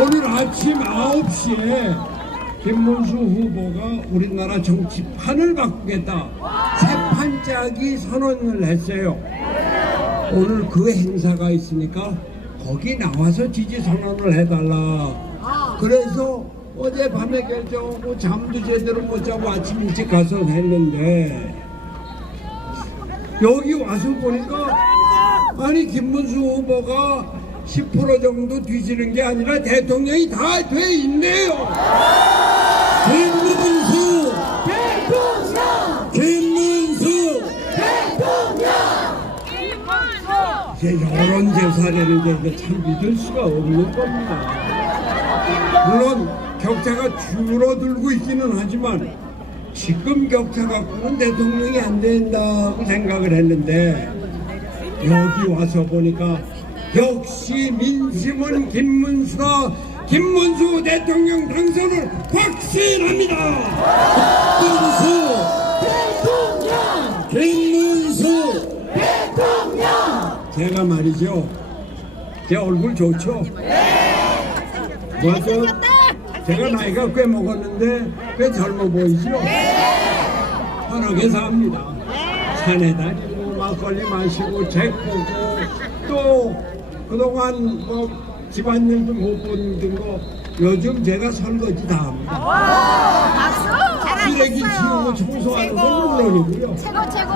오늘 아침 9시에 김문수 후보가 우리나라 정치판을 바꾸겠다 새 판짜기 선언을 했어요. 오늘 그 행사가 있으니까 거기 나와서 지지 선언을 해달라. 그래서 어제 밤에 결정하고 잠도 제대로 못 자고 아침 일찍 가서 했는데 여기 와서 보니까 아니 김문수 후보가 10% 정도 뒤지는 게 아니라 대통령이 다 돼 있네요. 김문수 대통령! 김문수 대통령! 이제 여론조사라는 게 이제 참 믿을 수가 없는 겁니다. 물론 격차가 줄어들고 있기는 하지만 지금 격차 갖고는 대통령이 안 된다고 생각을 했는데 여기 와서 보니까 역시 민심은 김문수다. 김문수 대통령 당선을 확신합니다. 김문수, 대통령! 김문수. 대통령! 제가 말이죠. 제 얼굴 좋죠? 맞아. 제가 나이가 꽤 먹었는데 꽤 젊어 보이죠? 편하게 삽니다. 산에 다니고 막걸리 마시고 책 보고 또 그동안 뭐 집안일도 못 보는 거 요즘 제가 설거지 다 합니다. 쓰레기 치우고 청소하는 건 물론이고요. 최고 최고.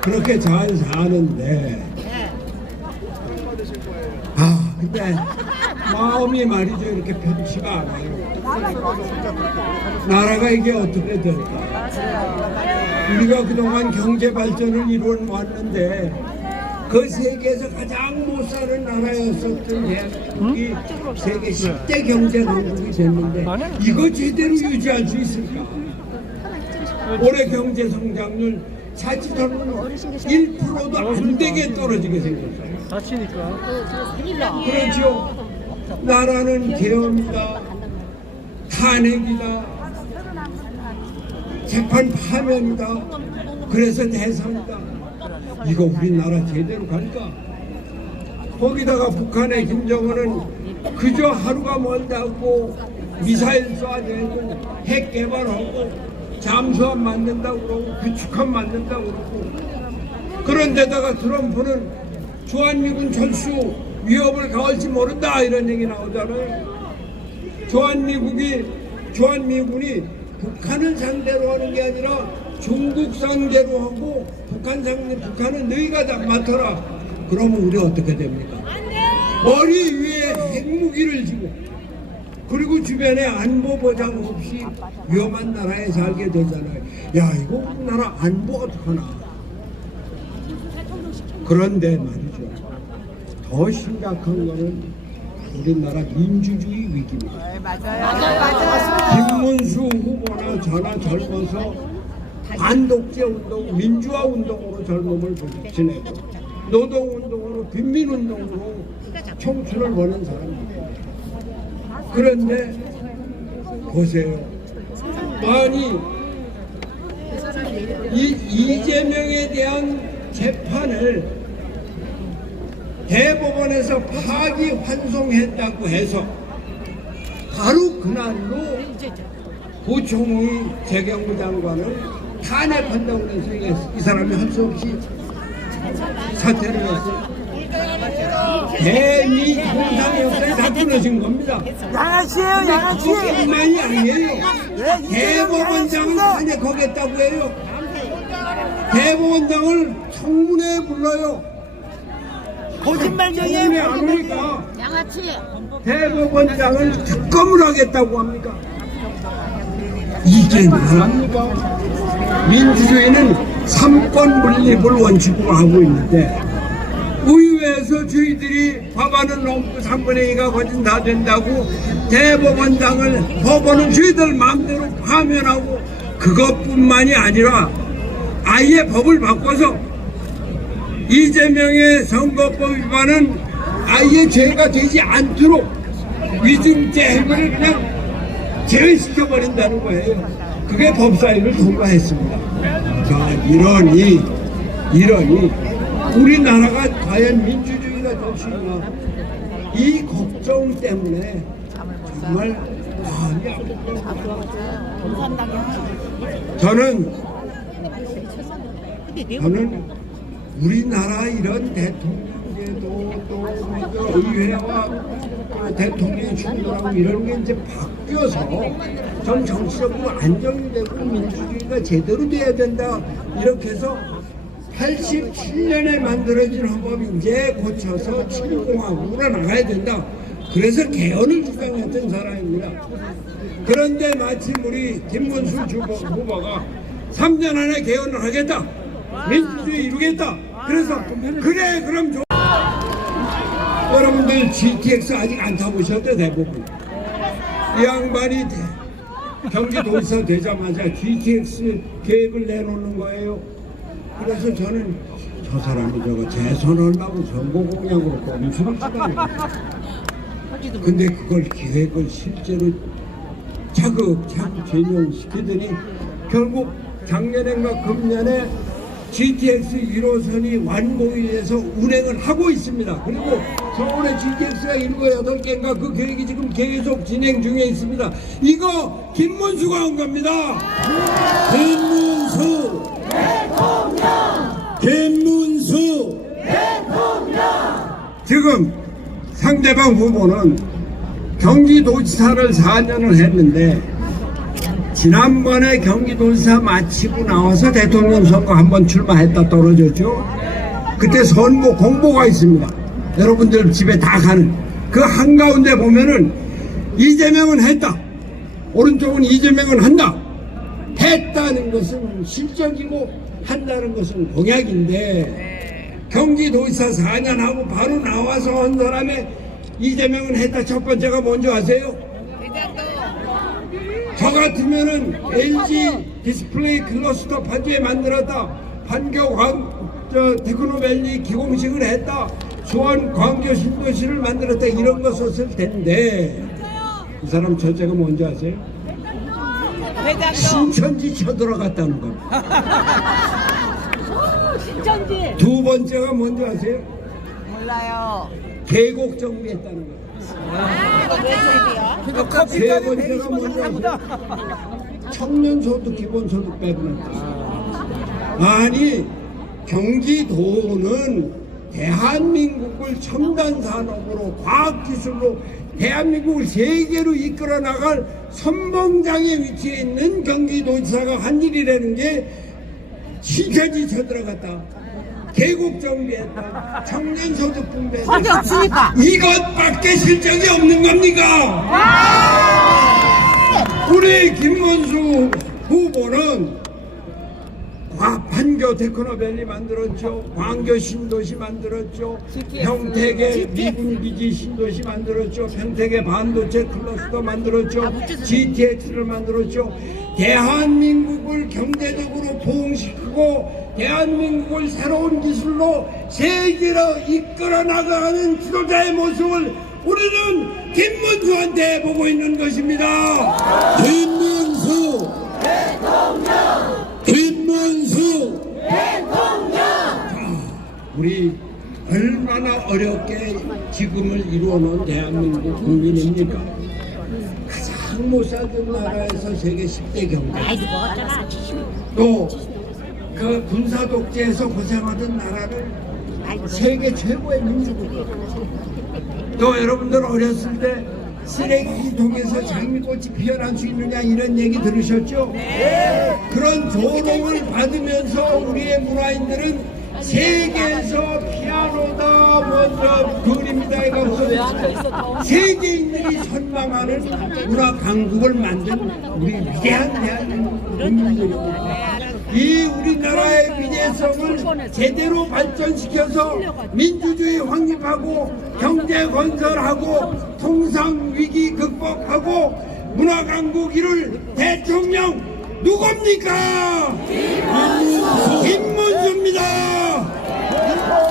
그렇게 잘 사는데. 아 근데 마음이 말이죠. 이렇게 편치가 않아요. 나라가 이게 어떻게 될까? 우리가 그동안 경제 발전을 이루어 왔는데 그 세계에서 가장 못 사는 나라였었던 대한민국이 세계 10대 경제 강국이 됐는데 이거 제대로 유지할 수 있을까 올해 경제 성장률 자칫하면 1%도 안 되게 떨어지게 생겼어요. 다치니까. 그렇죠. 나라는 계엄이다, 탄핵이다, 재판 파면이다, 그래서 대상이다. 이거 우리나라 제대로 갈까? 거기다가 북한의 김정은은 그저 하루가 멀다고 미사일 쏴대고 핵 개발하고 잠수함 만든다고 그러고 구축함 만든다고 그러고 그런데다가 트럼프는 주한미군 철수 위협을 가할지 모른다 이런 얘기 나오잖아요. 주한미국이 주한미군이 북한을 상대로 하는 게 아니라 중국 상대로 하고 북한 상대 북한은 너희가 다 맡아라. 그러면 우리 어떻게 됩니까? 머리 위에 핵무기를 지고 그리고 주변에 안보 보장 없이 위험한 나라에 살게 되잖아요. 야 이거 우리 나라 안보 어떡하나. 그런데 말이죠. 더 심각한 거는 우리나라 민주주의 위기입니다. 김문수 후보나 저나 젊어서 반독재 운동, 민주화 운동으로 젊음을 지내고 노동 운동으로 빈민 운동으로 청춘을 보낸 사람입니다. 그런데 보세요. 아니 이 이재명에 대한 재판을 대법원에서 파기 환송했다고 해서 바로 그날로 부총리 재경부 장관을 탄핵한다고 해서 이게 이 사람이 할 수 없이 사퇴를 했어요. 대미 통상 역사에 다 끊어진 겁니다. 양아치예요, 양아치. 그뿐만이 아니에요. 대법원장을 탄핵하겠다고 해요. 대법원장을 청문회에 불러요. 거짓말쟁이에요. 청문회 안 오니까 양아치. 대법원장을 특검을 하겠다고 합니까? 이게 말합니까? 민주주의는 삼권 분립을 원칙으로 하고 있는데 의회에서 저희들이 법안을 넘고 3분의 2가 거진 다 된다고 대법원장을 법원은 저희들 마음대로 파면하고 그것뿐만이 아니라 아예 법을 바꿔서 이재명의 선거법 위반은 아예 죄가 되지 않도록 위증죄 행위를 그냥 제외시켜버린다는 거예요. 그게 법사위를 통과했습니다. 자, 이러니, 이러니, 우리나라가 과연 민주주의가 될 수 있나? 이 걱정 때문에 정말 마음이 아프고 저는 저는 우리나라 이런 대통령 제도 또 의회와 대통령이 충돌하고 이런 게 이제 바뀌어서 전 정치적으로 안정되고 민주주의가 제대로 돼야 된다 이렇게 해서 87년에 만들어진 헌법이 이제 고쳐서 7공화국으로 나가야 된다. 그래서 개헌을 주장했던 사람입니다. 그런데 마침 우리 김문수 후보가 3년 안에 개헌을 하겠다. 민주주의 이루겠다. 그래서 그래 그럼 좋 여러분들 GTX 아직 안 타보셨죠 대부분. 이 양반이 대- 경기도지사 되자마자 GTX 계획을 내놓는 거예요. 그래서 저는 저 사람이 저거 재선하려고 선거공약으로 꼼수를 치다니. 근데 그걸 기획을 실제로 차근차근 진행시키더니 결국 작년인가 금년에 GTX 1호선이 완공이 돼서 운행을 하고 있습니다. 그리고 서울에 GTX가 7, 8개인가 그 계획이 지금 계속 진행 중에 있습니다. 이거 김문수가 한 겁니다. 김문수! 김문수! 지금 상대방 후보는 경기도지사를 4년을 했는데 지난번에 경기도지사 마치고 나와서 대통령 선거 한번 출마했다 떨어졌죠. 그때 선거 공보가 있습니다. 여러분들 집에 다 가는 그 한가운데 보면은 이재명은 했다. 오른쪽은 이재명은 한다. 했다는 것은 실적이고 한다는 것은 공약인데 경기도지사 4년 하고 바로 나와서 한 사람의 이재명은 했다 첫 번째가 뭔지 아세요? 저 같으면은 LG 디스플레이 클러스터 파지에 만들었다. 판교 광, 저 테크노밸리 기공식을 했다. 수원 광교 신도시를 만들었다. 이런 거 썼을 텐데 이 사람 첫째가 뭔지 아세요? 신천지 쳐들어갔다는 겁니다. 신천지. 두 번째가 뭔지 아세요? 몰라요. 계곡 정비했다는 거예요. 저기야? 그거 세 번째가 120원 뭔지 한다보다. 아세요? 청년소득 기본소득 빼고났다. 아니 경기도는 대한민국을 첨단 산업으로 과학기술로 대한민국을 세계로 이끌어 나갈 선봉장에 위치해 있는 경기도지사가 한 일이라는 게 신천지 쳐들어갔다. 계곡 정비했다. 청년소득 분배했다. 거기 없으니까. 이것밖에 실적이 없는 겁니까? 우리 김문수 후보는 과- 판교 테크노밸리 만들었죠. 광교 신도시 만들었죠. 평택의 미군기지 신도시 만들었죠. 평택의 반도체 클러스터 만들었죠. GTX를 만들었죠. 대한민국을 경제적으로 부흥시키고 대한민국을 새로운 기술로 세계로 이끌어 나가는 지도자의 모습을 우리는 김문수한테 보고 있는 것입니다. 김문수! 김문수! 우리 얼마나 어렵게 지금을 이루어놓은 대한민국 국민입니까? 가장 못 살던 나라에서 세계 10대 경제 또 그 군사 독재에서 고생하던 나라를 세계 최고의 민주국으로 또 여러분들 어렸을 때 쓰레기통에서 장미꽃이 피어날 수 있느냐 이런 얘기 들으셨죠? 그런 조롱을 받으면서 우리의 문화인들은 세계에서 피아노다 먼저 그림이다 해가지고 세계인들이 선망하는 문화 강국을 만든 우리 위대한 대한민국 국민들입니다. 이 우리나라의 위대성을 제대로 발전시켜서 민주주의 확립하고 경제 건설하고 통상 위기 극복하고 문화 강국 이룰 대통령 누굽니까? 김문수입니다.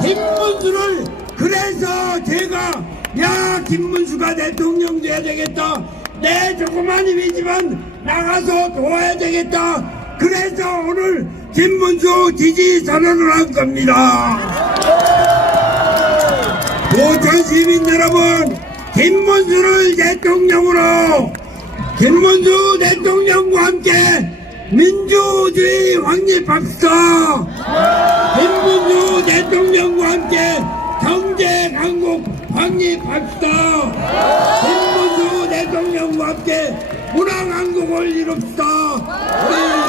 김문수를 그래서 제가 야 김문수가 대통령 돼야 되겠다. 내 조그만 힘이지만 나가서 도와야 되겠다. 그래서 오늘 김문수 지지 선언을 한 겁니다. 모천 시민 여러분, 김문수를 대통령으로 김문수 대통령과 함께 민주주의 확립합시다. 김문수 대통령과 함께 경제 강국 확립합시다. 김문수 대통령과 함께 문화 강국을 이룹시다. 우리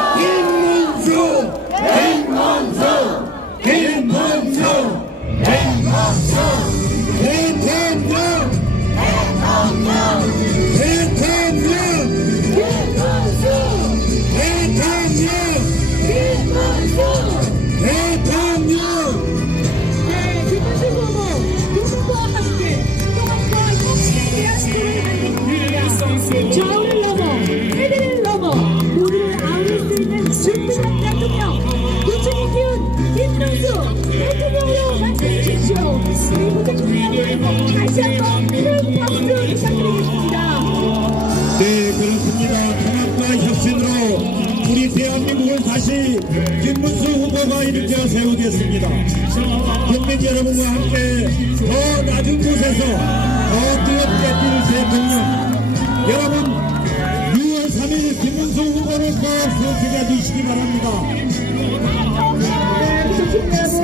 우리 대한민국을 다시 김문수 후보가 일으켜 세우겠습니다. 국민 여러분과 함께 더 낮은 곳에서 더 뜨겁게 뛸 대통령. 여러분, 6월 3일 김문수 후보를 꼭 선택해 주시기 바랍니다.